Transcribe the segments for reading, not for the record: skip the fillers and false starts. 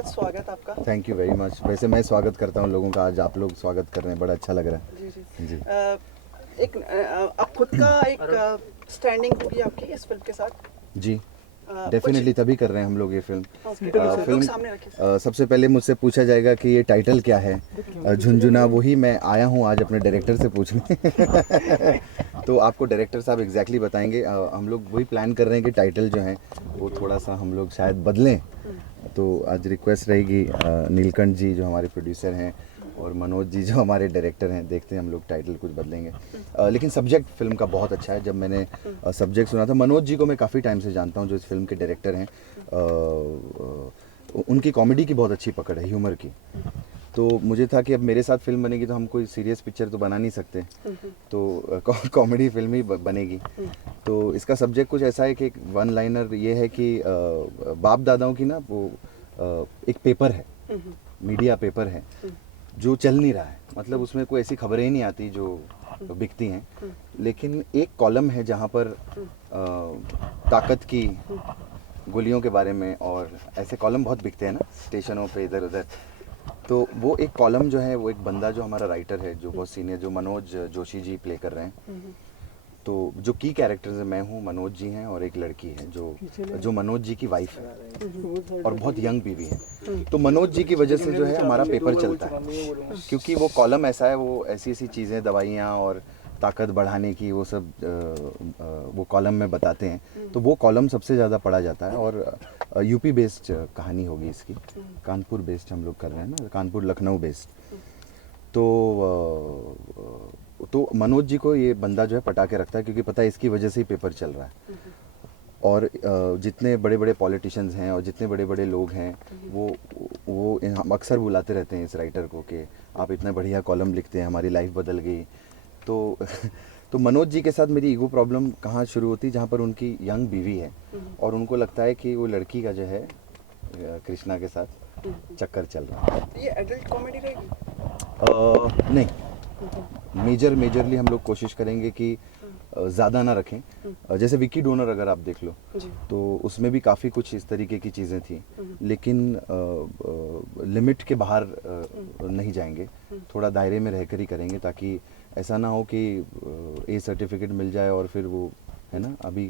बहुत स्वागत आपका। Thank you very much. वैसे मैं स्वागत करता हूँ लोगों का, आज आप लोग स्वागत कर रहे हैं, बड़ा अच्छा लग रहा है। जी जी जी आप खुद का एक स्टैंडिंग होगी आपकी इस फिल्म के साथ। जी डेफिनेटली तभी कर रहे हैं हम लोग ये फिल्म। फिल्म सामने रखिए। सबसे पहले मुझसे पूछा जाएगा कि ये टाइटल क्या है, झुनझुना। वही मैं आया हूँ आज अपने डायरेक्टर से पूछने। तो आपको डायरेक्टर साहब एग्जैक्टली बताएंगे। हम लोग वही प्लान कर रहे हैं कि टाइटल जो है वो थोड़ा सा हम लोग शायद बदलें। तो आज रिक्वेस्ट रहेगी नीलकंठ जी जो हमारे प्रोड्यूसर हैं और मनोज जी जो हमारे डायरेक्टर हैं, देखते हैं हम लोग टाइटल कुछ बदलेंगे। लेकिन सब्जेक्ट फिल्म का बहुत अच्छा है। जब मैंने सब्जेक्ट सुना था, मनोज जी को मैं काफ़ी टाइम से जानता हूँ जो इस फिल्म के डायरेक्टर हैं। उनकी कॉमेडी की बहुत अच्छी पकड़ है, ह्यूमर की। तो मुझे था कि अब मेरे साथ फिल्म बनेगी तो हम कोई सीरियस पिक्चर तो बना नहीं सकते, तो कॉमेडी फिल्म ही बनेगी। तो इसका सब्जेक्ट कुछ ऐसा है कि एक वन लाइनर ये है कि बाप दादाओं की ना वो एक पेपर है, मीडिया पेपर है जो चल नहीं रहा है। मतलब उसमें कोई ऐसी खबरें ही नहीं आती जो बिकती हैं, लेकिन एक कॉलम है जहाँ पर ताकत की गोलियों के बारे में, और ऐसे कॉलम बहुत बिकते हैं ना स्टेशनों पे इधर उधर। तो वो एक कॉलम जो है, वो एक बंदा जो हमारा राइटर है जो बहुत सीनियर, जो मनोज जोशी जी प्ले कर रहे हैं। तो जो की कैरेक्टर्स है, मैं हूँ, मनोज जी हैं और एक लड़की है जो मनोज जी की वाइफ है और बहुत यंग बीवी है। तो मनोज जी की वजह से जो है हमारा पेपर चलता है, क्योंकि वो कॉलम ऐसा है, वो ऐसी ऐसी चीज़ें, दवाइयाँ और ताकत बढ़ाने की वो सब वो कॉलम में बताते हैं। तो वो कॉलम सबसे ज़्यादा पढ़ा जाता है। और यूपी बेस्ड कहानी होगी इसकी, कानपुर बेस्ड हम लोग कर रहे हैं ना, कानपुर लखनऊ बेस्ड। तो मनोज जी को ये बंदा जो है पटा के रखता है, क्योंकि पता है इसकी वजह से ही पेपर चल रहा है। और जितने बड़े बड़े पॉलिटिशियंस हैं और जितने बड़े बड़े लोग हैं, वो हम अक्सर बुलाते रहते हैं इस राइटर को कि आप इतना बढ़िया कॉलम लिखते हैं, हमारी लाइफ बदल गई। तो तो मनोज जी के साथ मेरी ईगो प्रॉब्लम कहाँ शुरू होती, जहाँ पर उनकी यंग बीवी है और उनको लगता है कि वो लड़की का जो है कृष्णा के साथ चक्कर चल रहा है। ये एडल्ट कॉमेडी रहेगी? नहीं, मेजरली हम लोग कोशिश करेंगे कि ज़्यादा ना रखें। जैसे विकी डोनर अगर आप देख लो तो उसमें भी काफ़ी कुछ इस तरीके की चीज़ें थी, लेकिन लिमिट के बाहर नहीं जाएंगे, थोड़ा दायरे में रहकर ही करेंगे, ताकि ऐसा ना हो कि ए सर्टिफिकेट मिल जाए और फिर वो है ना, अभी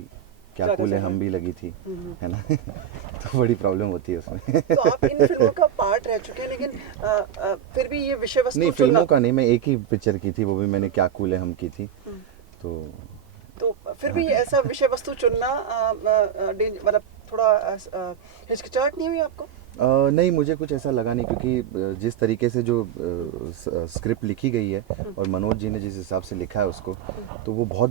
क्या कूल है हम भी लगी थी, है ना। तो बड़ी प्रॉब्लम होती है उसमें। तो आप इन फिल्मों का पार्ट रह चुके हैं, लेकिन फिर भी ये विषय वस्तु नहीं, फिल्मों का नहीं, मैं एक ही पिक्चर की थी, वो भी मैंने क्या कूल है हम की थी। तो फिर भी ऐसा विषय वस्तु चुनना मतलब थोड़ा हिचकिचाहट नहीं हुई आपको? नहीं, मुझे कुछ ऐसा लगा नहीं, क्योंकि जिस तरीके से जो स्क्रिप्ट लिखी गई है और मनोज जी ने जिस हिसाब से लिखा है उसको, तो वो बहुत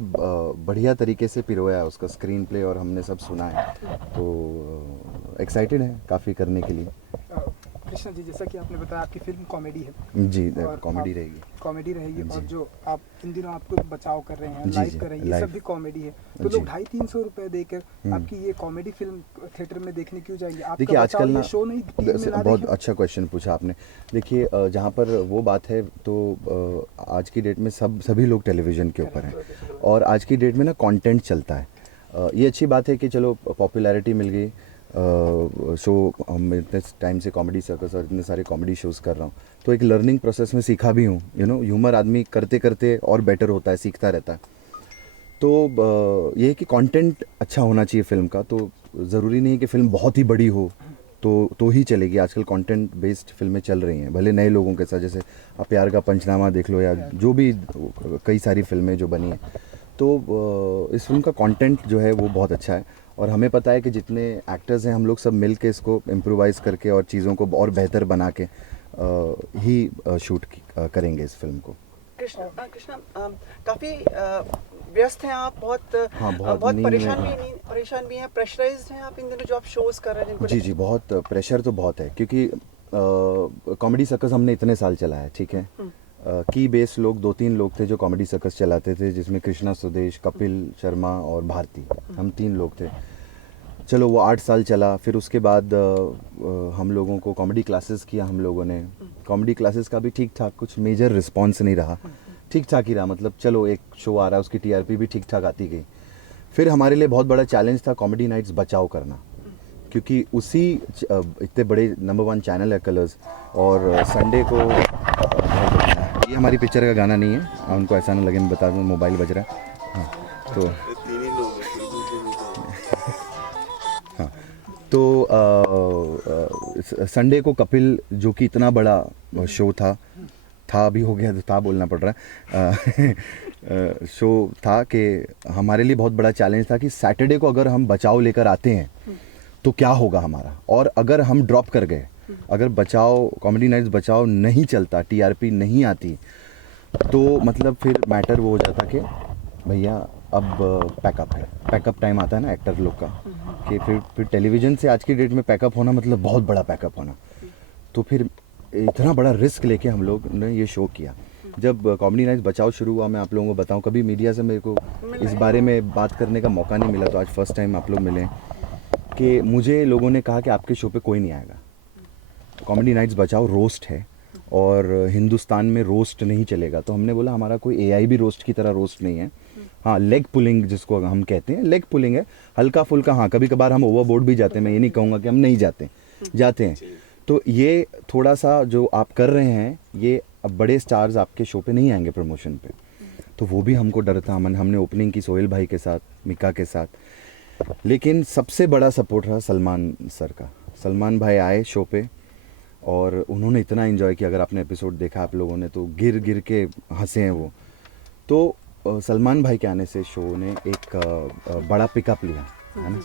बढ़िया तरीके से पिरोया है उसका स्क्रीन प्ले, और हमने सब सुना है। तो एक्साइटेड है काफ़ी करने के लिए। कृष्णा जी, जैसा कि आपने बताया आपकी फिल्म कॉमेडी है। जी, कॉमेडी रहेगी। कॉमेडी रहेगी, और जो आप इन दिनों आपको बचाव कर रहे हैं, लाइव कर रहे हैं, ये लाइव सब भी कॉमेडी है। तो लोग 250-300 रुपए देकर आपकी ये कॉमेडी फिल्म थिएटर में देखने क्यों जाएंगे? देखिए आजकल ना, शो नहीं बहुत अच्छा क्वेश्चन पूछा आपने। देखिए जहाँ पर वो बात है, तो आज की डेट में सभी लोग टेलीविज़न के ऊपर हैं, और आज की डेट में ना कंटेंट चलता है। ये अच्छी बात है कि चलो पॉपुलैरिटी मिल गई, शो हम इतने टाइम से कॉमेडी सर्कस और इतने सारे कॉमेडी शोज़ कर रहा हूँ, तो एक लर्निंग प्रोसेस में सीखा भी हूँ। ह्यूमर आदमी करते करते और बेटर होता है, सीखता रहता है। तो ये है कि कंटेंट अच्छा होना चाहिए फिल्म का। तो ज़रूरी नहीं है कि फिल्म बहुत ही बड़ी हो तो ही चलेगी। आजकल कंटेंट बेस्ड फिल्में चल रही हैं, भले नए लोगों के साथ, जैसे आप प्यार का पंचनामा देख लो, या जो भी कई सारी फिल्में जो बनी हैं। तो इस फिल्म का कंटेंट जो है वो बहुत अच्छा है, और हमें पता है कि जितने एक्टर्स हैं हम लोग सब मिल के इसको इम्प्रोवाइज़ करके और चीज़ों को और बेहतर बना के ही शूट करेंगे इस फिल्म को। कृष्णा काफ़ी व्यस्त हैं आप, बहुत परेशान भी हैं, प्रेशराइज्ड हैं आप इन दिनों जो आप शोज़ कर रहे हैं? जी, बहुत प्रेशर तो बहुत है, क्योंकि कॉमेडी सर्कस हमने इतने साल चलाया है, ठीक है। की बेस लोग 2-3 लोग थे जो कॉमेडी सर्कस चलाते थे, जिसमें कृष्णा सुदेश, कपिल शर्मा और भारती, हम 3 लोग थे। चलो वो 8 साल चला। फिर उसके बाद हम लोगों को कॉमेडी क्लासेस किया हम लोगों ने। कॉमेडी क्लासेस का भी ठीक ठाक कुछ मेजर रिस्पॉन्स नहीं रहा, ठीक ठाक ही रहा, मतलब चलो एक शो आ रहा है, उसकी टीआरपी भी ठीक ठाक आती गई। फिर हमारे लिए बहुत बड़ा चैलेंज था कॉमेडी नाइट्स बचाव करना, क्योंकि उसी इतने बड़े नंबर 1 चैनल है कलर्स, और संडे को ये हमारी पिक्चर का गाना नहीं है, उनको ऐसा ना लगे, मैं बता दूँ मोबाइल बज रहा है। हाँ तो हाँ तो संडे को कपिल, जो कि इतना बड़ा शो था अभी हो गया तो था बोलना पड़ रहा है शो था कि हमारे लिए बहुत बड़ा चैलेंज था कि सैटरडे को अगर हम बचाओ लेकर आते हैं तो क्या होगा हमारा, और अगर हम ड्रॉप कर गए, अगर बचाओ कॉमेडी नाइट्स बचाओ नहीं चलता, टीआरपी नहीं आती, तो मतलब फिर मैटर वो हो जाता कि भैया अब पैकअप है, पैकअप टाइम आता है ना एक्टर लोग का, कि फिर टेलीविज़न से आज की डेट में पैकअप होना मतलब बहुत बड़ा पैकअप होना। तो फिर इतना बड़ा रिस्क लेके हम लोग ने ये शो किया। जब कॉमेडी नाइट्स बचाओ शुरू हुआ, मैं आप लोगों को बताऊं, कभी मीडिया से मेरे को इस बारे में बात करने का मौका नहीं मिला, तो आज फर्स्ट टाइम आप लोग मिले, कि मुझे लोगों ने कहा कि आपके शो पे कोई नहीं आएगा, कॉमेडी नाइट्स बचाओ रोस्ट है और हिंदुस्तान में रोस्ट नहीं चलेगा। तो हमने बोला हमारा कोई एआई भी रोस्ट की तरह रोस्ट नहीं है, हाँ लेग पुलिंग जिसको हम कहते हैं, लेग पुलिंग है, हल्का फुल्का, हाँ कभी कभार हम ओवरबोर्ड भी जाते हैं, मैं ये नहीं कहूँगा कि हम नहीं जाते हैं। तो ये थोड़ा सा जो आप कर रहे हैं, ये अब बड़े स्टार्स आपके शो पे नहीं आएंगे प्रमोशन पे, तो वो भी हमको डर था। हमने ओपनिंग की सोहेल भाई के साथ, मिका के साथ, लेकिन सबसे बड़ा सपोर्ट रहा सलमान सर का। सलमान भाई आए शो पे और उन्होंने इतना एंजॉय किया, अगर आपने एपिसोड देखा आप लोगों ने तो गिर गिर के हंसे हैं वो। तो सलमान भाई के आने से शो ने एक बड़ा पिकअप लिया, है ना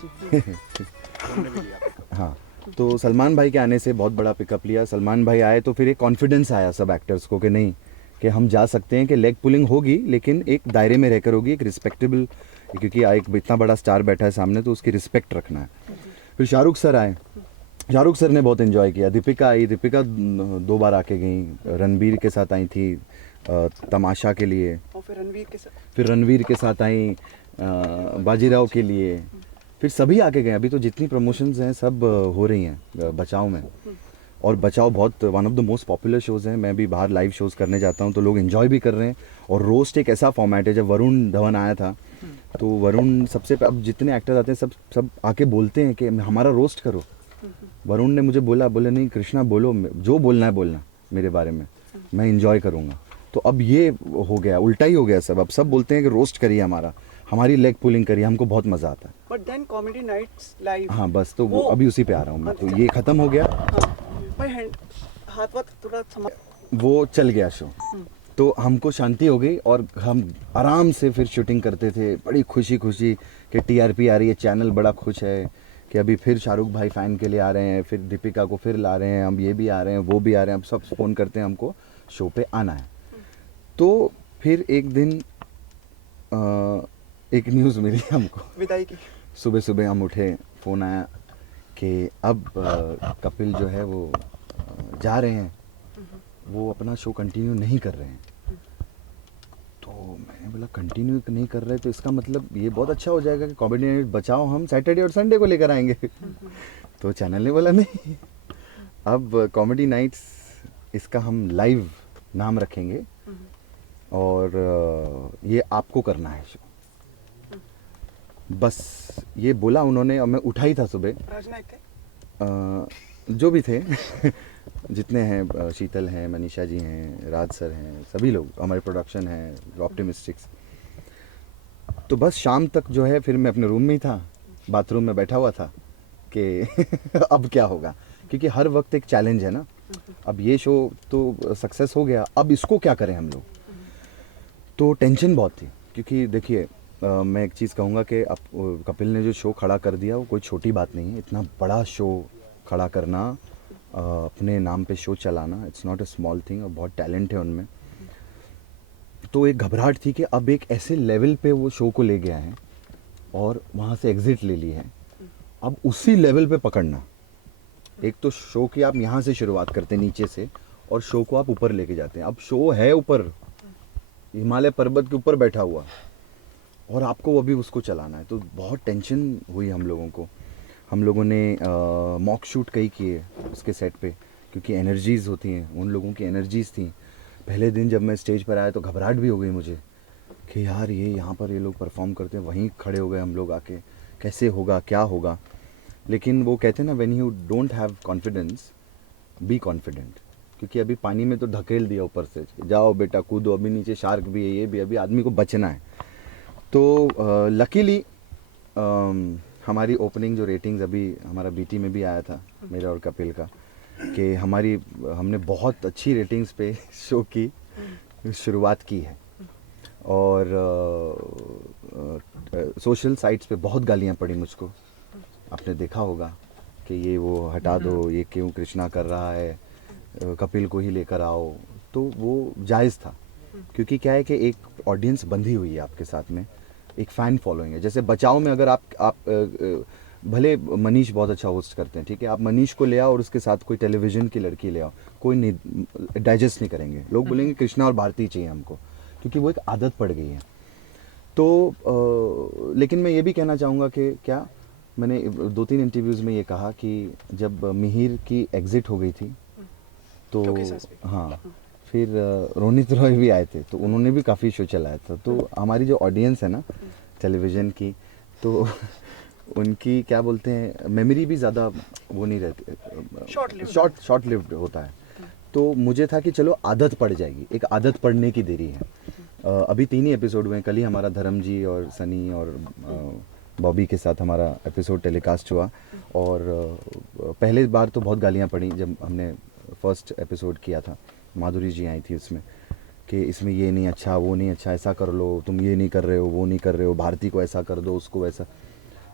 हाँ, तो सलमान भाई के आने से बहुत बड़ा पिकअप लिया। सलमान भाई आए तो फिर एक कॉन्फिडेंस आया सब एक्टर्स को कि नहीं, कि हम जा सकते हैं, कि लेग पुलिंग होगी लेकिन एक दायरे में रहकर होगी, एक रिस्पेक्टेबल, क्योंकि एक इतना बड़ा स्टार बैठा है सामने तो उसकी रिस्पेक्ट रखना है। फिर शाहरुख सर आए, शाहरुख सर ने बहुत एंजॉय किया। दीपिका आई, दीपिका 2 बार आके गई, रणबीर के साथ आई थी तमाशा के लिए, और फिर रणवीर के साथ आई बाजीराव के लिए, फिर सभी आके गए। अभी तो जितनी प्रमोशंस हैं सब हो रही हैं बचाओ में, और बचाओ बहुत one of the most popular shows हैं। मैं भी बाहर लाइव शोज़ करने जाता हूं तो लोग एंजॉय भी कर रहे हैं। और रोस्ट एक ऐसा फॉर्मेट है, जब वरुण धवन आया था तो वरुण सबसे, अब जितने एक्टर्स आते हैं सब आके बोलते हैं कि हमारा रोस्ट करो। वरुण ने मुझे बोले नहीं कृष्णा बोलो, जो बोलना है बोलना मेरे बारे में, मैं इंजॉय करूँगा। तो अब ये हो गया, उल्टा ही हो गया सब, अब सब बोलते हैं कि रोस्ट करिए हमारी लेग पुलिंग करिए, हमको बहुत मज़ा आता है। But then comedy nights live, हाँ बस, तो वो अभी उसी पे आ रहा हूँ मैं, तो ये ख़त्म हो गया। हाँ, भाई हाथ थोड़ा वो चल गया शो, तो हमको शांति हो गई और हम आराम से फिर शूटिंग करते थे, बड़ी खुशी कि टीआरपी आ रही है, चैनल बड़ा खुश है कि अभी फिर शाहरुख भाई फ़ैन के लिए आ रहे हैं, फिर दीपिका को फिर ला रहे हैं, हम ये भी आ रहे हैं, वो भी आ रहे हैं, अब सब फ़ोन करते हैं हमको शो पे आना है। तो फिर एक दिन एक न्यूज़ मिली हमको विदाई की, सुबह हम उठे, फ़ोन आया कि अब कपिल जो है वो जा रहे हैं, वो अपना शो कंटिन्यू नहीं कर रहे हैं। तो मैंने बोला कंटिन्यू नहीं कर रहे तो इसका मतलब ये बहुत अच्छा हो जाएगा कि कॉमेडी नाइट बचाओ हम सैटरडे और संडे को लेकर आएंगे। तो चैनल ने बोला नहीं, अब कॉमेडी नाइट्स इसका हम लाइव नाम रखेंगे और ये आपको करना है शो। बस ये बोला उन्होंने, और मैं उठा ही था सुबह। राजनायक थे जो भी थे जितने हैं, शीतल हैं, मनीषा जी हैं, राज सर हैं, सभी लोग, हमारे प्रोडक्शन है ऑप्टिमिस्टिक्स। तो बस शाम तक जो है फिर मैं अपने रूम में ही था, बाथरूम में बैठा हुआ था कि अब क्या होगा, क्योंकि हर वक्त एक चैलेंज है ना। अब ये शो तो सक्सेस हो गया, अब इसको क्या करें हम लोग। तो टेंशन बहुत थी, क्योंकि देखिए मैं एक चीज़ कहूँगा कि अब कपिल ने जो शो खड़ा कर दिया वो कोई छोटी बात नहीं है। इतना बड़ा शो खड़ा करना, अपने नाम पे शो चलाना, it's not a small thing, और बहुत टैलेंट है उनमें। तो एक घबराहट थी कि अब एक ऐसे लेवल पे वो शो को ले गया है और वहाँ से एग्ज़िट ले ली है, अब उसी लेवल पे पकड़ना। एक तो शो की आप यहाँ से शुरुआत करते हैं नीचे से, और शो को आप ऊपर लेके जाते हैं। अब शो है ऊपर, हिमालय पर्वत के ऊपर बैठा हुआ, और आपको अभी उसको चलाना है। तो बहुत टेंशन हुई हम लोगों को। हम लोगों ने मॉक शूट कई किए उसके सेट पे, क्योंकि एनर्जीज़ होती हैं, उन लोगों की एनर्जीज़ थी। पहले दिन जब मैं स्टेज पर आया तो घबराहट भी हो गई मुझे कि यार ये यहाँ पर ये लोग परफॉर्म करते हैं, वहीं खड़े हो गए हम लोग आके, कैसे होगा क्या होगा। लेकिन वो कहते हैं ना, when you don't have confidence be confident, क्योंकि अभी पानी में तो धकेल दिया ऊपर से, जाओ बेटा कूदो, अभी नीचे शार्क भी है, ये भी, अभी आदमी को बचना है। तो लकीली हमारी ओपनिंग जो रेटिंग्स अभी हमारा बीटी में भी आया था मेरा और कपिल का, कि हमने बहुत अच्छी रेटिंग्स पे शो की शुरुआत की है। और सोशल साइट्स पे बहुत गालियाँ पड़ी मुझको, आपने देखा होगा कि ये वो हटा दो, ये क्यों कृष्णा कर रहा है, कपिल को ही लेकर आओ। तो वो जायज़ था, क्योंकि क्या है कि एक ऑडियंस बंधी हुई है आपके साथ में, एक फ़ैन फॉलोइंग है। जैसे बचाओ में अगर आप भले मनीष बहुत अच्छा होस्ट करते हैं, ठीक है, आप मनीष को ले आओ और उसके साथ कोई टेलीविज़न की लड़की ले आओ, कोई नहीं डाइजेस्ट नहीं करेंगे, लोग बोलेंगे कृष्णा और भारती चाहिए हमको, क्योंकि वो एक आदत पड़ गई है। तो लेकिन मैं ये भी कहना चाहूँगा कि क्या, मैंने 2-3 इंटरव्यूज़ में ये कहा कि जब मिहिर की एग्ज़िट हो गई थी तो हाँ, फिर रोनित रॉय भी आए थे, तो उन्होंने भी काफ़ी शो चलाया था। तो हमारी जो ऑडियंस है ना टेलीविज़न की, तो उनकी क्या बोलते हैं, मेमोरी भी ज़्यादा वो नहीं रहती, शॉर्ट लिव्ड होता है। तो मुझे था कि चलो आदत पड़ जाएगी, एक आदत पड़ने की देरी है। अभी 3 ही एपिसोड हुए, कल ही हमारा धर्म जी और सनी और बॉबी के साथ हमारा एपिसोड टेलीकास्ट हुआ। और पहले बार तो बहुत गालियाँ पड़ी जब हमने फर्स्ट एपिसोड किया था, माधुरी जी आई थी उसमें कि इसमें ये नहीं अच्छा, वो नहीं अच्छा, ऐसा कर लो, तुम ये नहीं कर रहे हो, वो नहीं कर रहे हो, भारती को ऐसा कर दो, उसको वैसा।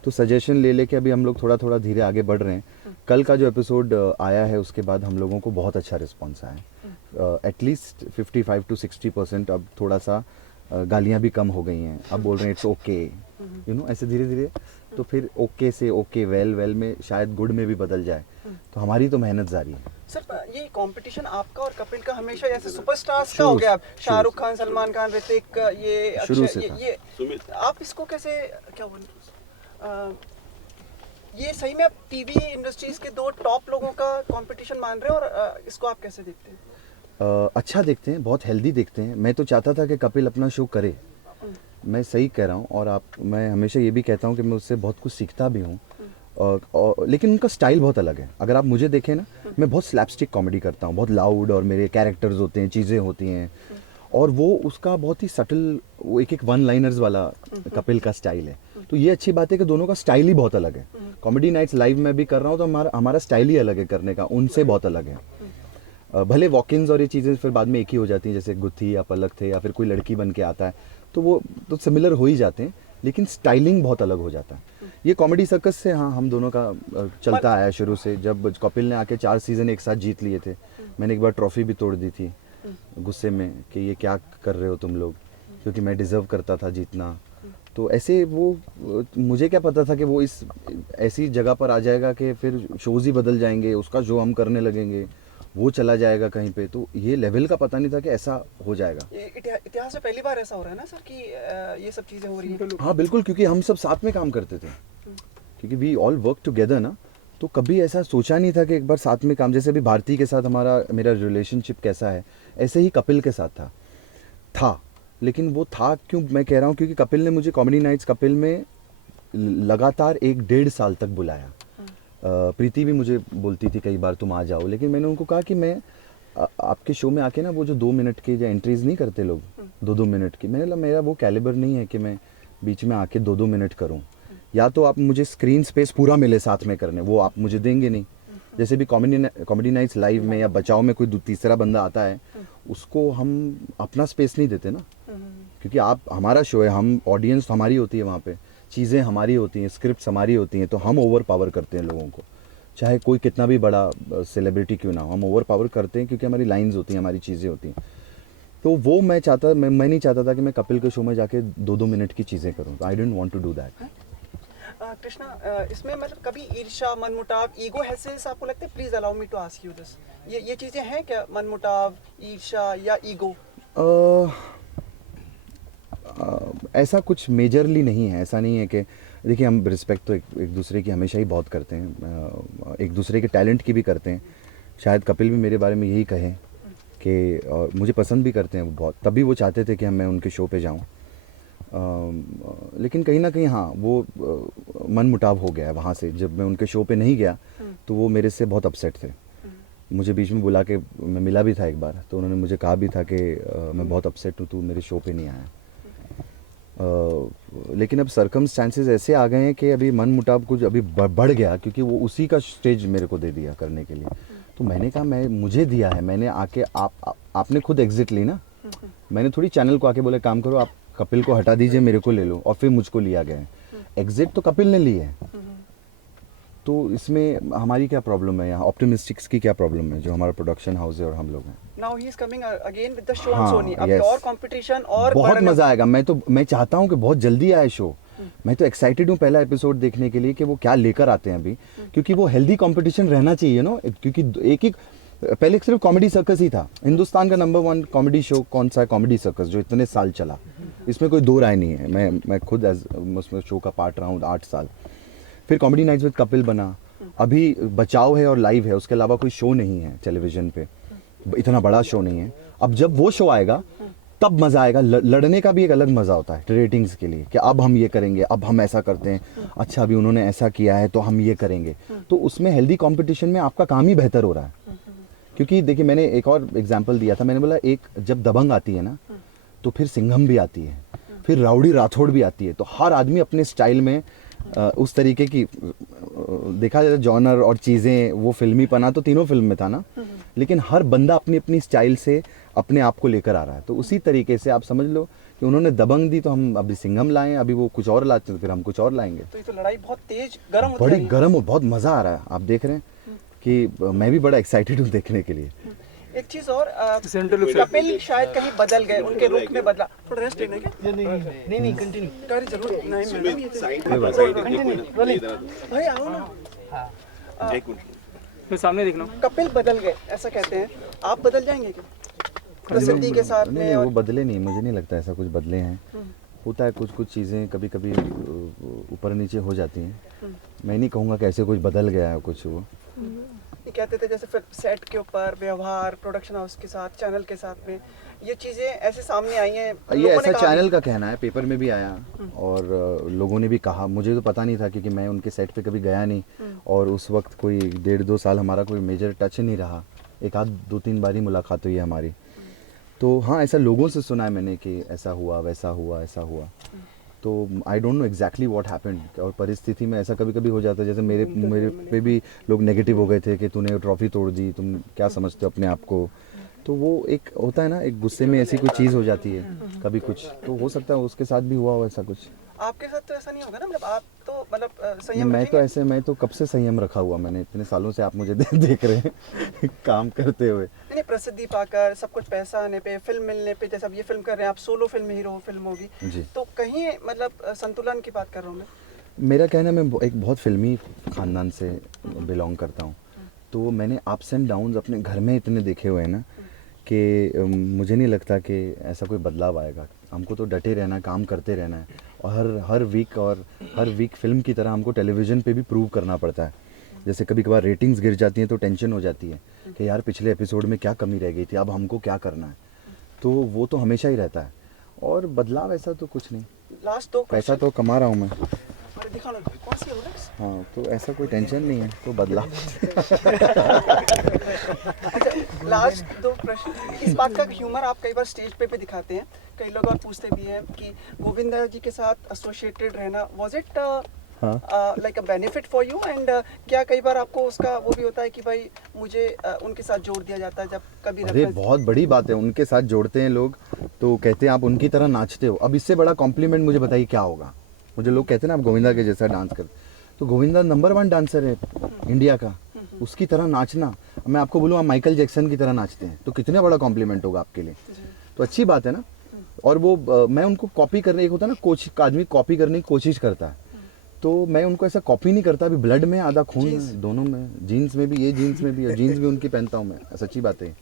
तो सजेशन ले लेके अभी हम लोग थोड़ा थोड़ा धीरे आगे बढ़ रहे हैं। कल का जो एपिसोड आया है उसके बाद हम लोगों को बहुत अच्छा रिस्पॉन्स आया है, एटलीस्ट 55 to 60%। अब थोड़ा सा गालियाँ भी कम हो गई हैं, अब बोल रहे हैं इट्स ओके, यू नो, ऐसे धीरे धीरे। तो फिर ओके से ओके, वेल में शायद गुड में भी बदल जाए। तो हमारी तो मेहनत जारी है। सर, ये कंपटीशन आपका और कपिल का हमेशा जैसे सुपरस्टार्स का हो गया, शाहरुख खान, सलमान खान, ऋतिक, ये शुरू से ये आप इसको कैसे, क्या बोलूं, ये सही में आप टीवी इंडस्ट्रीज के 2 टॉप लोगों का कंपटीशन मान रहे हैं, और इसको आप कैसे देखते हैं? अच्छा देखते हैं, बहुत हेल्दी देखते हैं। मैं तो चाहता था कि कपिल अपना शो करे, मैं सही कह रहा हूँ। और मैं हमेशा ये भी कहता हूँ कि मैं उससे बहुत कुछ सीखता भी हूँ। लेकिन उनका स्टाइल बहुत अलग है। अगर आप मुझे देखें ना, मैं बहुत स्लैपस्टिक कॉमेडी करता हूँ, बहुत लाउड, और मेरे कैरेक्टर्स होते हैं, चीज़ें होती हैं, और वो उसका बहुत ही सटल, वो एक वन लाइनर्स वाला कपिल का स्टाइल है। तो ये अच्छी बात है कि दोनों का स्टाइल ही बहुत अलग है। कॉमेडी नाइट्स लाइव में भी कर रहा हूँ तो हमारा स्टाइल ही अलग है करने का, उनसे बहुत अलग है। भले वॉक-इन्स और ये चीज़ें फिर बाद में एक ही हो जाती हैं, जैसे गुत्थी या पलक थे, या फिर कोई लड़की बन के आता है, तो वो तो सिमिलर हो ही जाते हैं, लेकिन स्टाइलिंग बहुत अलग हो जाता है। ये कॉमेडी सर्कस से हाँ हम दोनों का चलता आया शुरू से। जब कपिल ने आके 4 सीज़न एक साथ जीत लिए थे, मैंने एक बार ट्रॉफी भी तोड़ दी थी गुस्से में कि ये क्या कर रहे हो तुम लोग, क्योंकि मैं डिज़र्व करता था जीतना। तो ऐसे वो, मुझे क्या पता था कि वो इस ऐसी जगह पर आ जाएगा कि फिर शोज़ ही बदल जाएंगे, उसका शो हम करने लगेंगे, वो चला जाएगा कहीं पे। तो ये लेवल का पता नहीं था कि ऐसा हो जाएगा। इतिहास में पहली बार ऐसा हो रहा है ना सर, कि ये सब चीज़ें हो रही हैं? हाँ बिल्कुल, क्योंकि हम सब साथ में काम करते थे, क्योंकि वी ऑल वर्क टुगेदर ना। तो कभी ऐसा सोचा नहीं था कि एक बार साथ में काम, जैसे अभी भारती के साथ मेरा रिलेशनशिप कैसा है, ऐसे ही कपिल के साथ था। लेकिन वो था क्यों मैं कह रहा हूँ, क्योंकि कपिल ने मुझे कॉमेडी नाइट्स कपिल में लगातार 1-1.5 साल तक बुलाया। प्रीति भी मुझे बोलती थी कई बार तुम आ जाओ, लेकिन मैंने उनको कहा कि मैं आपके शो में आके ना, वो जो 2 मिनट के जो एंट्रीज नहीं करते लोग 2-2 मिनट की, मैंने मेरा वो कैलिबर नहीं है कि मैं बीच में आके 2-2 मिनट करूं। या तो आप मुझे स्क्रीन स्पेस पूरा मिले साथ में करने, वो आप मुझे देंगे नहीं। जैसे भी कॉमेडी नाइट्स लाइव में या बचाओ में कोई तीसरा बंदा आता है, उसको हम अपना स्पेस नहीं देते ना, क्योंकि आप हमारा शो है, हम ऑडियंस हमारी होती है, वहाँ पे चीज़ें हमारी होती हैं, स्क्रिप्ट्स हमारी होती हैं, तो हम ओवर पावर करते हैं लोगों को, चाहे कोई कितना भी बड़ा सेलिब्रिटी क्यों ना हो, हम ओवर पावर करते हैं क्योंकि हमारी लाइंस होती हैं, हमारी चीज़ें होती हैं। तो वो मैं नहीं चाहता था कि मैं कपिल के शो में जाके 2-2 मिनट की चीज़ें करूँ। I don't want to do that. Krishna, इसमें मतलब कभी ईर्ष्या, मनमुटाव, ईगो हैसेस आपको लगता है? Please allow me to ask you this, ये चीजें हैं क्या, मनमुटाव, ईर्ष्या या ईगो? ऐसा कुछ मेजरली नहीं है। ऐसा नहीं है कि, देखिए हम रिस्पेक्ट तो एक दूसरे की हमेशा ही बहुत करते हैं, एक दूसरे के टैलेंट की भी करते हैं। शायद कपिल भी मेरे बारे में यही कहें कि मुझे पसंद भी करते हैं वो बहुत, तभी वो चाहते थे कि मैं उनके शो पे जाऊं। लेकिन कहीं ना कहीं हाँ वो मन मुटाव हो गया है वहाँ से। जब मैं उनके शो पे नहीं गया तो वो मेरे से बहुत अपसेट थे। मुझे बीच में बुला के, मैं मिला भी था एक बार, तो उन्होंने मुझे कहा भी था कि मैं बहुत अपसेट हूँ, तू मेरे शो पे नहीं आया। लेकिन अब सर्कमस्टांसेस ऐसे आ गए हैं कि अभी मन मुटाव कुछ अभी बढ़ गया, क्योंकि वो उसी का स्टेज मेरे को दे दिया करने के लिए। तो मैंने कहा मैं मुझे दिया है, मैंने आके आपने खुद एग्जिट ली ना। मैंने थोड़ी चैनल को आके बोले काम करो आप कपिल को हटा दीजिए, मेरे को ले लो, और फिर मुझको लिया गया है। एग्जिट तो कपिल ने ली है। तो इसमें हमारी क्या प्रॉब्लम है यहाँ, ऑप्टिमिस्टिक्स की क्या प्रॉब्लम है, जो हमारा प्रोडक्शन हाउस है और हम लोग हैं। Now he is coming again with the show on हाँ, Sony. अब yes. और कंपटीशन और बहुत बढ़ने- मजा आएगा। मैं चाहता हूँ कि बहुत जल्दी आए शो। मैं तो एक्साइटेड हूँ पहला एपिसोड देखने के लिए कि वो क्या लेकर आते हैं अभी, क्योंकि वो हेल्दी कंपटीशन रहना चाहिए ना। क्योंकि एक पहले सिर्फ कॉमेडी सर्कस ही था। हिंदुस्तान का नंबर 1 कॉमेडी शो कौन सा है? कॉमेडी सर्कस, जो इतने साल चला। इसमें कोई दो राय नहीं है। मैं खुद उसमें शो का पार्ट रहा हूँ 8 साल। फिर कॉमेडी नाइट्स विद कपिल बना, अभी बचाव है और लाइव है, उसके अलावा कोई शो नहीं है टेलीविजन पे, इतना बड़ा शो नहीं है। अब जब वो शो आएगा तब मजा आएगा। लड़ने का भी एक अलग मजा होता है रेटिंग्स के लिए, कि अब हम ये करेंगे, अब हम ऐसा करते हैं, अच्छा अभी उन्होंने ऐसा किया है तो हम ये करेंगे। तो उसमें हेल्दी कंपटीशन में आपका काम ही बेहतर हो रहा है। क्योंकि देखिए, मैंने एक और एग्जांपल दिया था, मैंने बोला एक जब दबंग आती है ना, तो फिर सिंघम भी आती है, फिर राउडी राठौड़ भी आती है। तो हर आदमी अपने स्टाइल में उस तरीके की, देखा जाए जॉनर और चीज़ें, वो फिल्मी पना तो तीनों फिल्म में था ना, लेकिन हर बंदा अपनी अपनी स्टाइल से अपने आप को लेकर आ रहा है। तो उसी तरीके से आप समझ लो कि उन्होंने दबंग दी तो हम अभी सिंघम लाएं, अभी वो कुछ और लाते तो फिर हम कुछ और लाएंगे। तो ये तो लड़ाई बहुत तेज गर्म होती बड़ी जा रही है। गर्म और बहुत मज़ा आ रहा है। आप देख रहे हैं कि मैं भी बड़ा एक्साइटेड हूँ देखने के लिए। एक चीज और, कपिल शायद कहीं बदल गए, उनके रुख में बदला। थोड़ा रेस्ट लेने के नहीं कंटिन्यू कर जरूर। नहीं भाई आओ ना। मैं सामने देखना तो कपिल बदल गए ऐसा कहते हैं, आप बदल जाएंगे क्या प्रसिद्धि के साथ नहीं, में? वो बदले नहीं, मुझे नहीं लगता ऐसा कुछ बदले हैं। होता है कुछ कुछ चीज़ें कभी कभी ऊपर नीचे हो जाती हैं। मैं नहीं कहूँगा कि ऐसे कुछ बदल गया है कुछ। वो ये कहते थे जैसे फिर सेट के ऊपर व्यवहार, प्रोडक्शन हाउस के साथ, चैनल के साथ में, ये चीजें ऐसे सामने आई हैं। ये लोगों ने ऐसा कहा चैनल भी। का कहना है, पेपर में भी आया और लोगों ने भी कहा। मुझे तो पता नहीं था क्योंकि मैं उनके सेट पे कभी गया नहीं, और उस वक्त कोई 1.5-2 साल हमारा कोई मेजर टच नहीं रहा। एक आध 2-3 बार ही मुलाकात हुई है हमारी। तो हाँ, ऐसा लोगों से सुना है मैंने कि ऐसा हुआ, वैसा हुआ, ऐसा हुआ। तो I don't know exactly what happened. और परिस्थिति में ऐसा कभी कभी हो जाता है, जैसे मेरे पे भी लोग नेगेटिव हो गए थे कि तूने ट्रॉफी तोड़ दी, तुम क्या समझते हो अपने आप को। तो वो एक होता है ना, एक गुस्से में ऐसी कोई चीज़ हो जाती है कभी कुछ। तो हो सकता है उसके साथ भी हुआ हो ऐसा कुछ। आपके साथ तो ऐसा नहीं होगा ना? मतलब आप तो मतलब नहीं, संयम मैं तो रखेंगे? ऐसे, मैं तो कब से संयम रखा हुआ, मैंने इतने सालों से, आप मुझे देख रहे हैं काम करते हुए। नहीं, प्रसिद्धि पाकर, सब कुछ पैसा आने पे, फिल्म मिलने पे, जैसे अब ये फिल्म कर रहे हैं आप, सोलो फिल्म हीरो फिल्म होगी, जी। तो कहीं मतलब संतुलन की बात कर रहा हूँ मैं। मेरा कहना है, मैं एक बहुत फिल्मी खानदान से बिलोंग करता हूँ। तो मैंने अप्स एंड डाउन्स अपने घर में इतने देखे हुए हैं ना कि मुझे नहीं लगता कि ऐसा कोई बदलाव आएगा। हमको तो डटे रहना है, काम करते रहना है, और हर वीक फिल्म की तरह हमको टेलीविज़न पे भी प्रूव करना पड़ता है। जैसे कभी कभार रेटिंग्स गिर जाती हैं तो टेंशन हो जाती है कि यार पिछले एपिसोड में क्या कमी रह गई थी, अब हमको क्या करना है। तो वो तो हमेशा ही रहता है, और बदलाव ऐसा तो कुछ नहीं। लास्ट दो पैसा तो कमा रहा हूँ मैं। अरे दिखा लो कौन सी हो रहा है? हाँ, तो ऐसा कोई टेंशन नहीं है, तो बदलाव। अच्छा, लास्ट दो प्रश्न। इस बात का ह्यूमर आप कई बार स्टेज पे भी दिखाते हैं, कई लोग और पूछते भी हैं कि गोविंदा जी के साथ एसोसिएटेड रहना was it like a benefit for you, and क्या कई बार आपको उसका वो भी होता है कि भाई मुझे उनके साथ जोड़ दिया जाता है जब कभी अरे reference- बहुत बड़ी बात है, उनके साथ जोड़ते हैं लोग तो कहते हैं आप उनकी तरह नाचते हो। अब इससे बड़ा कॉम्प्लीमेंट मुझे बताइए क्या होगा। मुझे लोग कहते हैं ना आप गोविंदा के जैसा डांस कर, तो गोविंदा नंबर 1 डांसर है इंडिया का, उसकी तरह नाचना। मैं आपको बोलूँ आप माइकल जैक्सन की तरह नाचते हैं, तो कितना बड़ा कॉम्प्लीमेंट होगा आपके लिए। तो अच्छी बात है ना। और वो मैं उनको कॉपी करने, एक होता है ना कोच, आदमी कॉपी करने की कोशिश करता है, तो मैं उनको ऐसा कॉपी नहीं करता। अभी ब्लड में आधा खून है दोनों में, जीन्स में भी, ये जीन्स में भी, और जीन्स भी उनकी पहनता हूँ मैं, सच्ची बात है।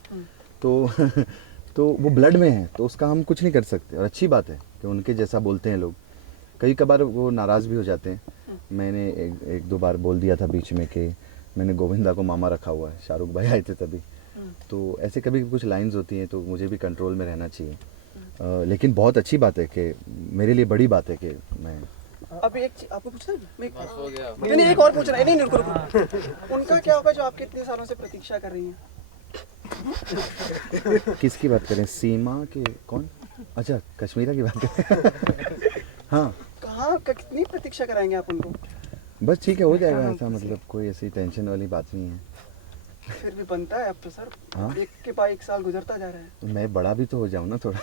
तो वो ब्लड में है, तो उसका हम कुछ नहीं कर सकते। और अच्छी बात है कि उनके जैसा बोलते हैं लोग। कई कबार वो नाराज़ भी हो जाते हैं। मैंने एक दो बार बोल दिया था बीच में कि मैंने गोविंदा को मामा रखा हुआ है, शाहरुख भाई आए थे तभी। तो ऐसे कभी कुछ लाइंस होती हैं, तो मुझे भी कंट्रोल में रहना चाहिए। लेकिन बहुत अच्छी बात है कि मेरे लिए बड़ी बात है कि मैं अभी एक चीज आपको पूछना है नहीं एक और पूछना है नहीं रुको उनका क्या होगा जो आपके इतने सालों से प्रतीक्षा कर रही हैं? किसकी बात करें, सीमा के कौन, अच्छा कश्मीरा की बात करें हाँ कितनी प्रतीक्षा कराएंगे आप उनको? बस ठीक है, हो जाएगा ऐसा, मतलब कोई ऐसी टेंशन वाली बात नहीं है। फिर भी बनता है अब तो सर। हाँ? एक के बाद एक साल गुजरता जा रहा है। मैं बड़ा भी तो हो जाऊँ ना थोड़ा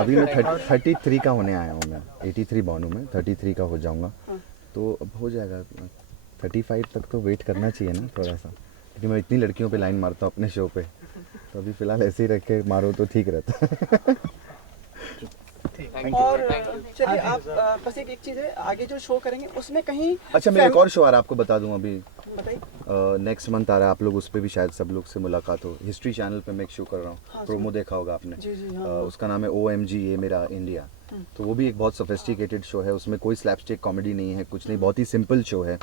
अभी मैं 33 का होने आया हूँ, मैं 83 बॉर्न हूँ, मैं 33 का हो जाऊँगा। हाँ। तो अब हो जाएगा 35 तक तो वेट करना चाहिए ना थोड़ा सा, क्योंकि मैं इतनी लड़कियों पे लाइन मारता हूँ अपने शो पे, तो अभी फ़िलहाल ऐसे ही रख के मारो तो ठीक रहता है और चलिए आप बस एक चीज़ है, आगे जो शो करेंगे उसमें कहीं अच्छा मेरा एक और शो आ रहा है, आपको बता दूं अभी बताइए। नेक्स्ट मंथ आ रहा है, आप लोग उस पर भी शायद सब लोग से मुलाकात हो, हिस्ट्री चैनल पे मैं एक शो कर रहा हूँ। हाँ, प्रोमो देखा होगा आपने। जी, हाँ। उसका नाम है OMG ये मेरा इंडिया। तो वो भी एक बहुत सोफिस्टिकेटेड शो है, उसमें कोई स्लैपस्टिक कॉमेडी नहीं है, कुछ नहीं, बहुत ही सिंपल शो है।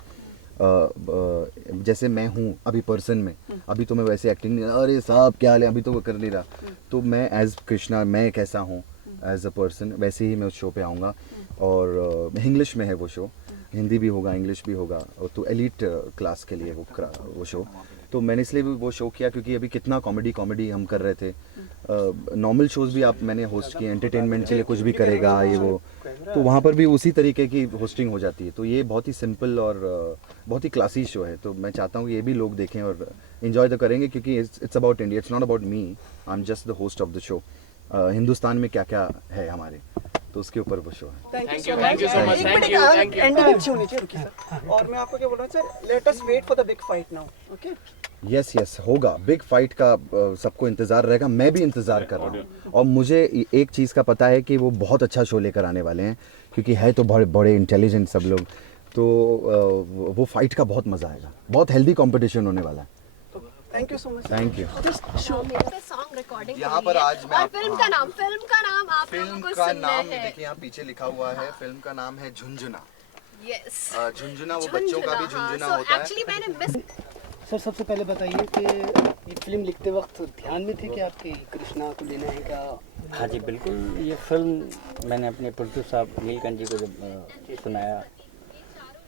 जैसे मैं हूँ अभी पर्सन में, अभी तो मैं वैसे एक्टिंग नहीं, अरे साहब क्या हाल है, अभी तो वो कर नहीं रहा, तो मैं एज कृष्णा मैं कैसा हूँ एज अ पर्सन, वैसे ही मैं उस शो पे आऊँगा। और इंग्लिश में है वो शो, हिंदी भी होगा इंग्लिश भी होगा, और तो एलीट क्लास के लिए वो शो। तो मैंने इसलिए भी वो शो किया क्योंकि अभी कितना कॉमेडी हम कर रहे थे। नॉर्मल शोज़ भी आप मैंने होस्ट किए, एंटरटेनमेंट के लिए कुछ भी करेगा ये वो, तो वहाँ पर भी उसी तरीके की होस्टिंग हो जाती है। तो ये बहुत ही सिंपल और बहुत ही क्लासी शो है, तो मैं चाहता हूँ कि ये भी लोग देखें और इन्जॉय तो करेंगे, क्योंकि it's about India, it's not about me, I am just the host of the show. Hindustan में क्या क्या है हमारे, तो उसके ऊपर वो शो है। Thank you so much. Ending अच्छी होनी चाहिए, रुकिए सर। और मैं आपको क्या बोल रहा हूँ sir, let us wait for the big fight now, okay? Yes होगा, बिग फाइट का सबको इंतज़ार रहेगा, मैं भी इंतज़ार कर रहा हूँ। और मुझे एक चीज़ का पता है कि वो बहुत अच्छा शो लेकर आने वाले हैं, क्योंकि है तो बड़े बड़े इंटेलिजेंट सब लोग, तो वो फाइट का बहुत मज़ा आएगा, बहुत हेल्दी कंपटीशन होने वाला है। Thank you so much. Thank you. Song recording यहाँ पर आज मैं और फिल्म का नाम आप लोगों को सुनना है। देखिए यहाँ पीछे लिखा हुआ है, फिल्म का नाम है झुंझुना। यस झुंझुना वो बच्चों का भी झुंझुना होता है। एक्चुअली मैंने मिस सर सबसे पहले बताइए कि ये फिल्म लिखते वक्त ध्यान में थे कि आपकी कृष्णा को लेना है क्या? हाँ जी बिल्कुल, ये फिल्म मैंने अपने प्रोड्यूसर साहब नीलकंठ जी को जब सुनाया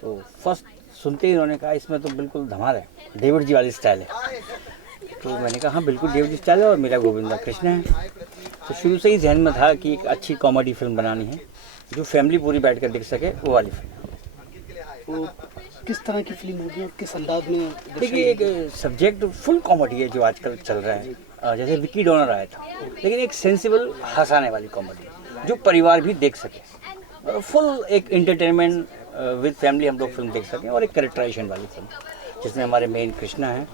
तो फर्स्ट सुनते ही उन्होंने कहा इसमें तो बिल्कुल धमाल है, डेविड जी वाली स्टाइल है। तो मैंने कहा हाँ बिल्कुल डेविड जी स्टाइल है, और मेरा गोविंदा कृष्ण है। तो शुरू से ही जहन में था कि एक अच्छी कॉमेडी फिल्म बनानी है जो फैमिली पूरी बैठ कर देख सके, वो वाली फिल्म। वो किस तरह की फिल्म होगी और किस अंदाज में? देखिए एक सब्जेक्ट फुल कॉमेडी है जो आजकल चल रहा है, जैसे विक्की डोनर आया था, लेकिन एक सेंसिबल हंसाने वाली कॉमेडी जो परिवार भी देख सके, फुल एक एंटरटेनमेंट विद फैमिली हम लोग फिल्म देख सकें, और एक कैरेक्टराइजेशन वाली फिल्म जिसमें हमारे मेन कृष्णा है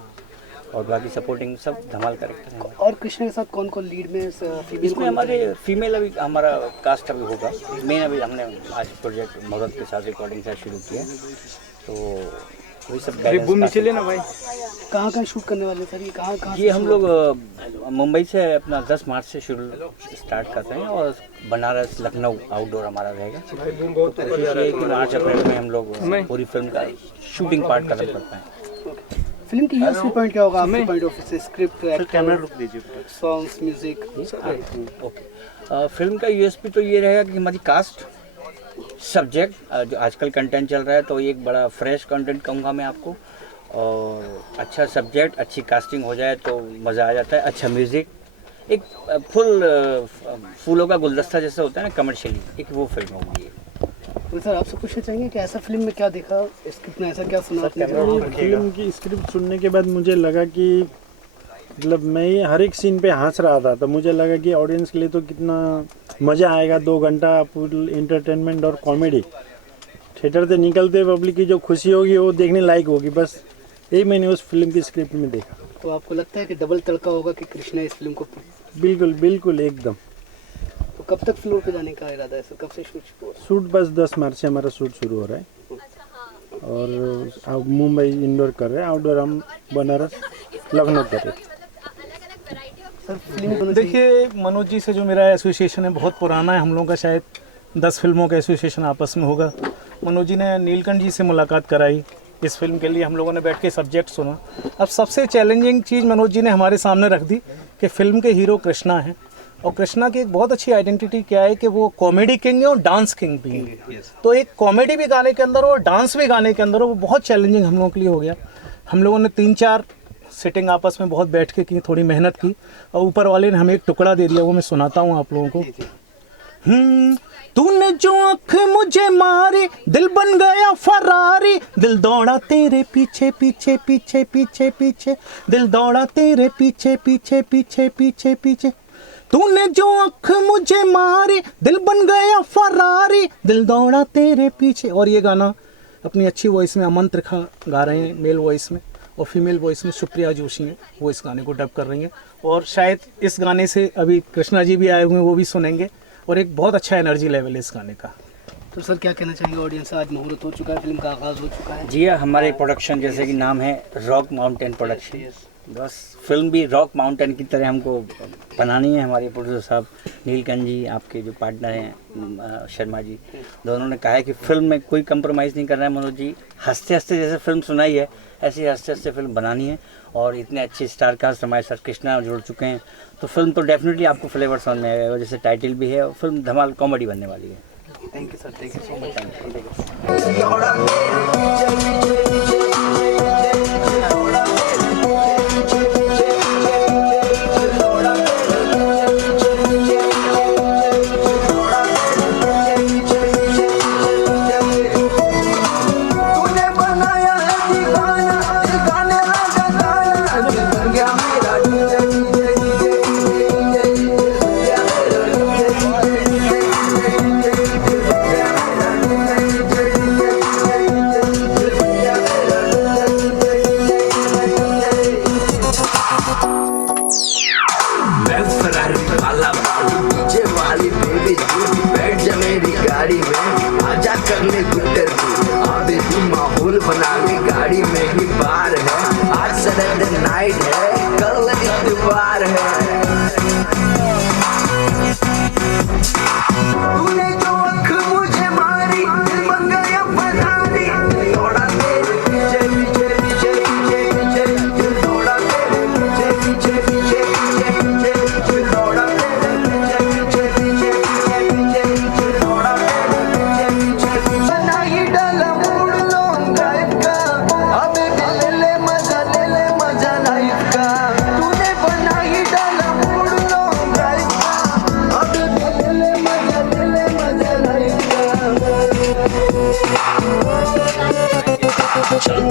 और बाकी सपोर्टिंग सब धमाल कैरेक्टर हैं। और कृष्णा के साथ कौन कौन लीड में? इसमें हमारे फीमेल अभी हमारा कास्ट अभी होगा, मेन अभी हमने आज प्रोजेक्ट मदद के साथ रिकॉर्डिंग से शुरू किया, तो वही सब बैलेंस ना भाई। कहाँ शूट करने वाले सर? ये कहाँ? ये हम लोग मुंबई से अपना 10 मार्च से शुरू स्टार्ट करते हैं, और बनारस लखनऊ आउटडोर हमारा रहेगा। तो कोशिश ये है कि मार्च अप्रैल में हम लोग पूरी फिल्म का शूटिंग पार्ट खत्म कर पाएँ। फिल्म की यूएसपी पॉइंट क्या होगा आपके पॉइंट ऑफ व्यू से? स्क्रिप्ट, कैमरा रुक दीजिए। Songs, music? ओके, फिल्म का यूएसपी तो ये रहेगा कि हमारी कास्ट, सब्जेक्ट, जो आजकल कंटेंट चल रहा है तो एक बड़ा फ्रेश कंटेंट कहूँगा मैं आपको, और अच्छा सब्जेक्ट, अच्छी कास्टिंग हो जाए तो मज़ा आ जाता है, अच्छा म्यूज़िक, एक फुल फूलों का गुलदस्ता जैसा होता है ना कमर्शियली, एक वो फिल्म होगी। तो सर आपसे पूछना चाहेंगे कि ऐसा फिल्म में क्या देखा, स्क्रिप्ट में ऐसा क्या सुना आपने? फिल्म की स्क्रिप्ट सुनने के बाद मुझे लगा कि मतलब मैं हर एक सीन पे हंस रहा था, तो मुझे लगा कि ऑडियंस के लिए तो कितना मज़ा आएगा, 2 घंटा फुल एंटरटेनमेंट और कॉमेडी, थिएटर से निकलते पब्लिक की जो खुशी होगी वो देखने लायक होगी, बस यही मैंने उस फिल्म की स्क्रिप्ट में देखा। तो आपको लगता है कि डबल तड़का होगा कि कृष्णा इस फिल्म को? बिल्कुल एकदम। तो कब तक फ्लोर पे जाने का इरादा है सर? कब से शूट बस 10 मार्च से हमारा शूट शुरू हो रहा है, और अब मुंबई इंडोर कर रहे हैं, आउटडोर हम बनारस लखनऊ कर रहे हैं। देखिए मनोज जी से जो मेरा एसोसिएशन है बहुत पुराना है, हम लोगों का शायद 10 फिल्मों का एसोसिएशन आपस में होगा। मनोज जी ने नीलकंठ जी से मुलाकात कराई इस फिल्म के लिए, हम लोगों ने बैठ के सब्जेक्ट सुना। अब सबसे चैलेंजिंग चीज़ मनोज जी ने हमारे सामने रख दी कि फिल्म के हीरो कृष्णा हैं, और कृष्णा की एक बहुत अच्छी आइडेंटिटी क्या है कि वो कॉमेडी किंग है और डांस किंग भी है। तो एक कॉमेडी भी गाने के अंदर हो और डांस भी गाने के अंदर हो, वो बहुत चैलेंजिंग हम लोगों के लिए हो गया। हम लोगों ने 3-4 सिटिंग आपस में बहुत बैठ के की, थोड़ी मेहनत की, और ऊपर वाले ने हमें एक टुकड़ा दे दिया, वो मैं सुनाता हूँ आप लोगों को। तूने जो आँख मुझे मारी, दिल बन गया फरारी, दिल दौड़ा तेरे पीछे पीछे पीछे पीछे पीछे, दिल दौड़ा तेरे पीछे पीछे पीछे पीछे पीछे। तूने जो आँख मुझे मारी, दिल बन गया फरारी, दिल दौड़ा तेरे पीछे। और ये गाना अपनी अच्छी वॉइस में अमन त्रिखा गा रहे हैं मेल वॉइस में, और फीमेल वॉइस में सुप्रिया जोशी हैं, वो इस गाने को डब कर रही हैं। और शायद इस गाने से अभी कृष्णा जी भी आए हुए हैं, वो भी सुनेंगे, और एक बहुत अच्छा एनर्जी लेवल है इस गाने का। तो सर क्या कहना चाहेंगे ऑडियंस से? आज मुहूर्त हो चुका है, फिल्म का आगाज़ हो चुका है। जी हाँ, हमारे प्रोडक्शन जैसे कि नाम है रॉक माउंटेन प्रोडक्शन, बस फिल्म भी रॉक माउंटेन की तरह हमको बनानी है। हमारे प्रोड्यूसर साहब नीलकंठ जी, आपके जो पार्टनर हैं शर्मा जी, दोनों ने कहा है कि फिल्म में कोई कंप्रोमाइज़ नहीं करना है। मनोज जी हंसते हंसते जैसे फिल्म सुनाई है, ऐसे हंसते हंसते फिल्म बनानी है, और इतने अच्छे स्टार कास्ट हमारे साथ कृष्णा जुड़ चुके हैं, तो फिल्म तो डेफिनेटली आपको फ्लेवर समझ में आएगा, जैसे टाइटल भी है, और फिल्म धमाल कॉमेडी बनने वाली है। Thank you sir, thank you so much.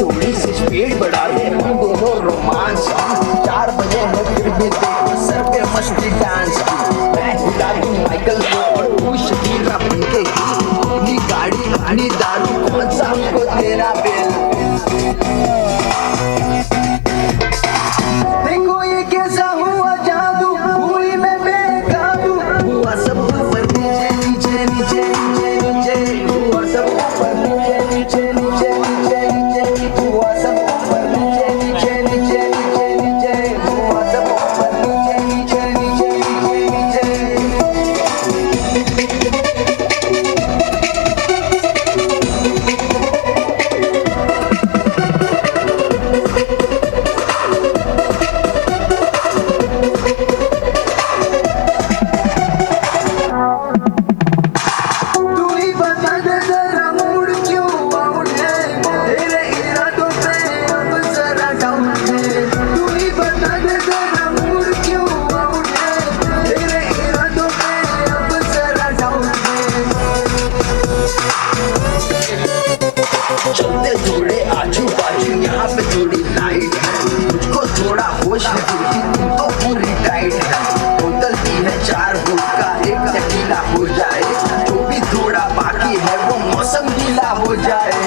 थोड़ी सी स्पीड बढ़ा दे, हम दोनों रोमांस, 4 बजे है फिर भी देखो सर पे मस्ती डांस। मैं हिला दूं माइकल को और तू शकीरा बन के ही, गाड़ी दारू कौन सा हमको तेरा बिल। देखो ये कैसा हुआ जादू, हुई मैं बेकाबू, हुआ सब ऊपर नीचे नीचे नीचे नीचे नीचे, हुआ सब ऊपर नीचे नीचे नीचे नीचे नीचे, हुआ सब ऊपर नीचे नीचे नीचे नीचे नीचे, हुआ सब ऊपर नीचे नीचे नीचे नीचे चलते थोड़े आजू बाजू, यहाँ पे थोड़ी लाइट है, मुझको थोड़ा होश है, तुम तो पूरी टाइट है। बोतल भी है 4 वोडका, एक टकीला हो जाए, जो भी थोड़ा बाकी है वो मौसम गीला हो जाए।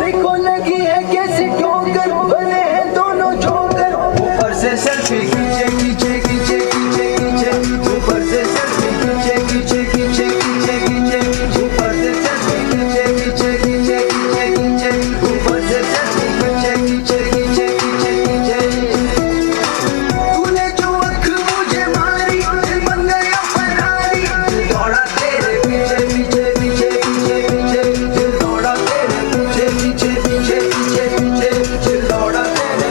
देखो लगी है कैसे ठोकर, बने हैं दोनों जोकर, ऊपर से सेल्फी खींचे खींचे खींचे खींचे खींचे, ऊपर से सेल्फी खींचे खींचे खींचे खींचे खींचे, ऊपर से सेल्फी खींचे खींचे खींचे खींचे खींचे, ऊपर से सेल्फी खींचे खींचे खींचे खींचे खींचे। तूने जो आँख मुझे मारी, दिल बन गया फरारी, दिल दौड़ा तेरे पीछे पीछे पीछे पीछे पीछे, दिल दौड़ा तेरे पीछे पीछे पीछे पीछे पीछे, दिल दौड़ा तेरे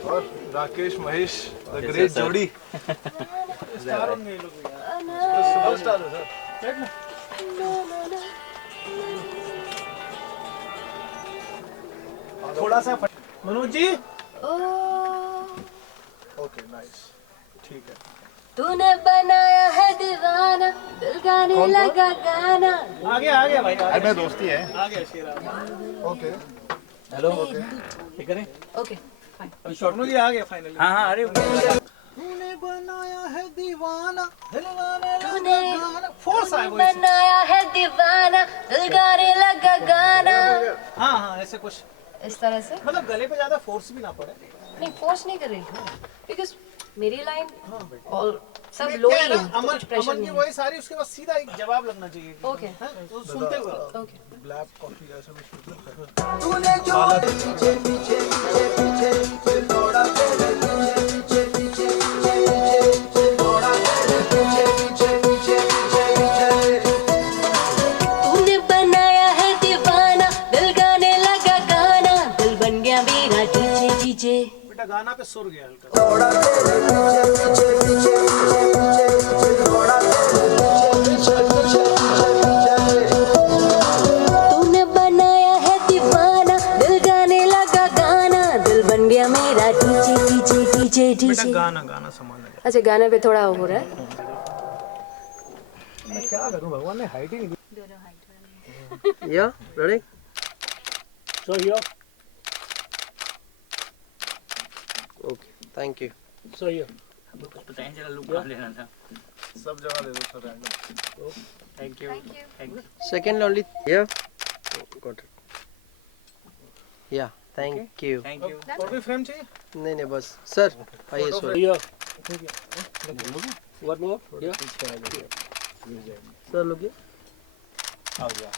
और राकेश महेश द ग्रेट जोड़ी सुपरस्टार है सर। थोड़ा सा मनोज जी। ओके नाइस ठीक है। तूने बनाया है दीवाना दिल गाने लगा गाना। आगे आगे भाई मेरा दोस्ती है। आगे शेरा। ओके हेलो ठीक है ओके फाइन। अभी शॉर्ट में आगे फाइनली। हाँ हाँ अरे तूने बनाया है दीवाना दिल गाने लगा गाना। फोर्स आया वॉइस। बनाया है दीवाना दिल गाने लगा गाना। हाँ हाँ ऐसे कुछ इस तरह से मतलब गले पे ज्यादा फोर्स भी ना पड़े। नहीं फोर्स नहीं कर रही बिकॉज मेरी लाइन और सब लो ही है तो कुछ प्रेशर अमन की नहीं। वॉइस आ रही उसके बाद सीधा एक जवाब लगना चाहिए। ओके तो सुनते हुए ओके ब्लैक कॉफी ऐसा कुछ तूने जो पीछे पीछे पीछे पीछे दिल तोड़ा तेरे पीछे पीछे पीछे पीछे पीछे तोड़ा तेरे पीछे पीछे पीछे पीछे पीछे। तूने बनाया है दीवाना दिल गाने लगा गाना दिल बन गया मेरा डीजे डीजे। बेटा गाना पे सुर गया हल्का। तोड़ा तेरे पीछे पीछे पीछे पीछे पीछे तोड़ा तेरे पीछे पीछे पीछे पीछे पीछे। तूने बनाया है दीवाना दिल गाने लगा गाना दिल बन गया मेरा डीजे डीजे डीजे बेटा डीजे। गाना संभालना। अच्छा गाने पे थोड़ा हो रहा है। मैं क्या करूं भगवान ने हाइट ही नहीं दी। या ready so yo okay thank you. So yo कुछ बताएं जरा लुक आप लेना था। सब जगह ले दो sir random. Thank you second only या गॉट इट या थैंक यू। Thank you. और भी फ्रेम चाहिए। नहीं नहीं बस सर आइए सर यो वन मोर या सर लुक आओ जा।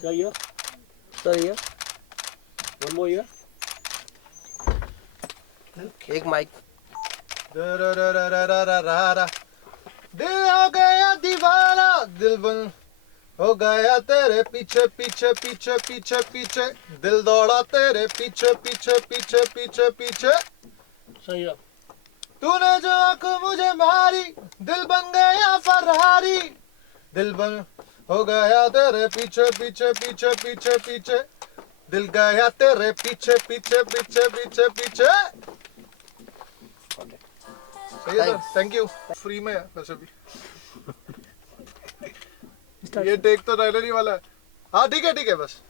सो यो सर ये वन मोर यो एक माइक दिल हो गया दीवाना दिल बन हो गया तेरे पीछे पीछे पीछे पीछे पीछे दिल दौड़ा तेरे पीछे पीछे पीछे पीछे पीछे। सो यो तूने जो आंख मुझे मारी दिल बन गया फरारी दिल बन हो गया तेरे पीछे पीछे पीछे पीछे पीछे दिल गया तेरे पीछे पीछे पीछे पीछे पीछे। सही है सर थैंक यू। फ्री में है वैसे भी ये टेक तो रहने नहीं वाला है। हाँ ठीक है बस।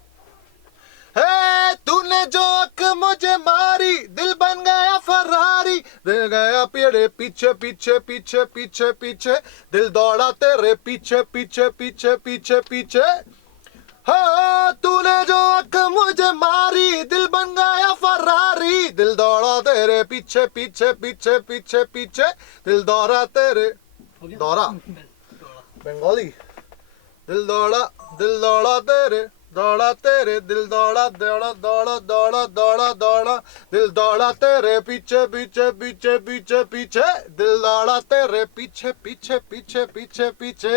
है तूने जो अक मुझे मारी दिल बन गया फरारी दिल गया पेड़े पीछे पीछे पीछे पीछे पीछे दिल दौड़ा तेरे पीछे पीछे पीछे पीछे पीछे। हाँ तूने जो अक मुझे मारी दिल बन गया फरारी दिल दौड़ा तेरे पीछे पीछे पीछे पीछे पीछे दिल दौड़ा तेरे दौड़ा बंगाली दिल दौड़ा तेरे दौड़ा तेरे दिल दौड़ा दौड़ा दौड़ा दौड़ा दौड़ा दौड़ा दिल दौड़ा तेरे पीछे पीछे पीछे पीछे पीछे दिल दौड़ा तेरे पीछे पीछे पीछे पीछे पीछे।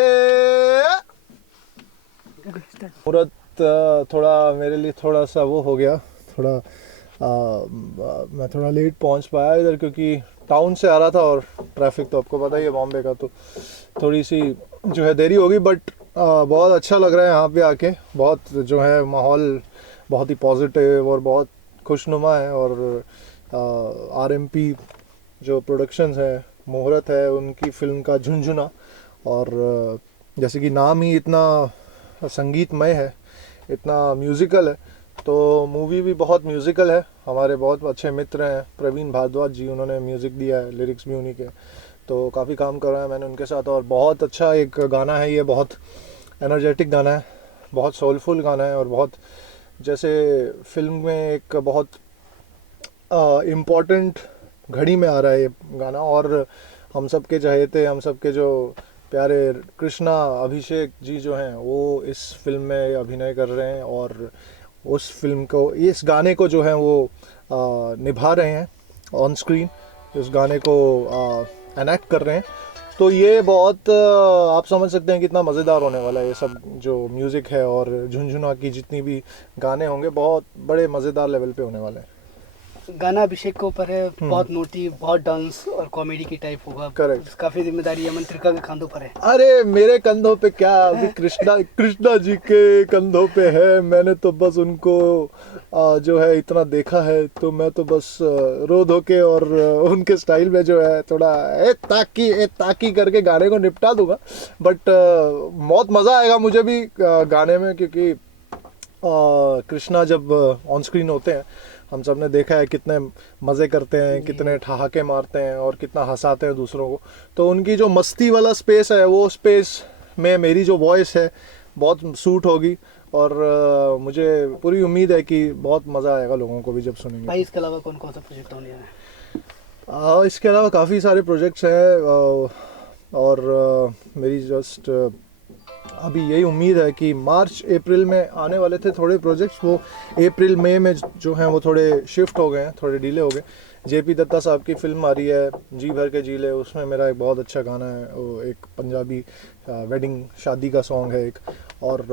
मुहूर्त थोड़ा मेरे लिए थोड़ा सा वो हो गया थोड़ा मैं थोड़ा लेट पहुंच पाया इधर क्योंकि टाउन से आ रहा था और ट्रैफिक तो आपको पता ही है बॉम्बे का तो थोड़ी सी जो है देरी होगी बट बहुत अच्छा लग रहा है यहाँ पे आके। बहुत जो है माहौल बहुत ही पॉजिटिव और बहुत खुशनुमा है और आरएमपी जो प्रोडक्शंस है मुहूर्त है उनकी फिल्म का झुनझुना और जैसे कि नाम ही इतना संगीतमय है इतना म्यूज़िकल है तो मूवी भी बहुत म्यूज़िकल है। हमारे बहुत अच्छे मित्र हैं प्रवीण भारद्वाज जी उन्होंने म्यूज़िक दिया है लिरिक्स भी उन्हीं के तो काफ़ी काम कर रहा है मैंने उनके साथ और बहुत अच्छा एक गाना है ये बहुत एनर्जेटिक गाना है बहुत सोलफुल गाना है और बहुत जैसे फिल्म में एक बहुत इम्पॉर्टेंट घड़ी में आ रहा है ये गाना और हम सब के चहेते हम सब के जो प्यारे कृष्णा अभिषेक जी जो हैं वो इस फिल्म में अभिनय कर रहे हैं और उस फिल्म को इस गाने को जो है वो निभा रहे हैं ऑन स्क्रीन इस गाने को एनेक्ट कर रहे हैं तो ये बहुत आप समझ सकते हैं कितना मज़ेदार होने वाला है ये सब जो म्यूज़िक है और झुनझुना की जितनी भी गाने होंगे बहुत बड़े मज़ेदार लेवल पे होने वाले हैं। गाना अभिषेक के ऊपर है, बहुत नोटी, बहुत डांस और कॉमेडी की टाइप होगा। करेक्ट। काफी जिम्मेदारी अमन त्रिका के कंधों पर है। अरे मेरे कंधों पे क्या, अभी कृष्णा जी के कंधों पे है। मैंने तो बस उनको जो है इतना देखा है, तो मैं तो बस रो धो के और उनके स्टाइल में जो है थोड़ा ए ताकी करके गाने को निपटा दूंगा। बट बहुत मज़ा आएगा मुझे भी गाने में, क्योंकि कृष्णा जब ऑन स्क्रीन होते हैं हम सब ने देखा है कितने मज़े करते हैं, कितने ठहाके मारते हैं और कितना हंसाते हैं दूसरों को। तो उनकी जो मस्ती वाला स्पेस है वो स्पेस में मेरी जो वॉइस है बहुत सूट होगी और मुझे पूरी उम्मीद है कि बहुत मज़ा आएगा लोगों को भी जब सुनेंगे। भाई इसके अलावा कौन कौन सा प्रोजेक्ट होने हैं? इसके अलावा काफ़ी सारे प्रोजेक्ट्स हैं और मेरी जस्ट अभी यही उम्मीद है कि मार्च अप्रैल में आने वाले थे थोड़े प्रोजेक्ट्स, वो अप्रैल मई में जो हैं वो थोड़े शिफ्ट हो गए हैं, थोड़े डिले हो गए। जेपी दत्ता साहब की फिल्म आ रही है जी भर के जी ले, उसमें मेरा एक बहुत अच्छा गाना है, वो एक पंजाबी वेडिंग शादी का सॉन्ग है एक, और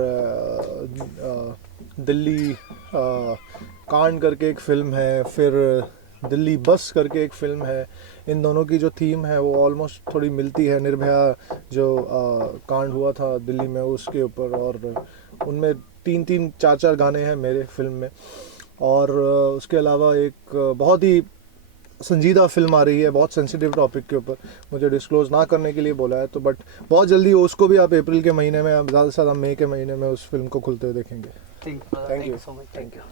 दिल्ली कांड करके एक फ़िल्म है, फिर दिल्ली बस करके एक फ़िल्म है। इन दोनों की जो थीम है वो ऑलमोस्ट थोड़ी मिलती है, निर्भया जो कांड हुआ था दिल्ली में उसके ऊपर, और उनमें 3-4 गाने हैं मेरे फिल्म में। और उसके अलावा एक बहुत ही संजीदा फिल्म आ रही है, बहुत सेंसिटिव टॉपिक के ऊपर, मुझे डिस्क्लोज़ ना करने के लिए बोला है, तो बट बहुत जल्दी उसको भी आप अप्रैल के महीने में, आप ज़्यादा से ज़्यादा मई के महीने में उस फिल्म को खुलते हुए देखेंगे। Thank you so much. Thank you.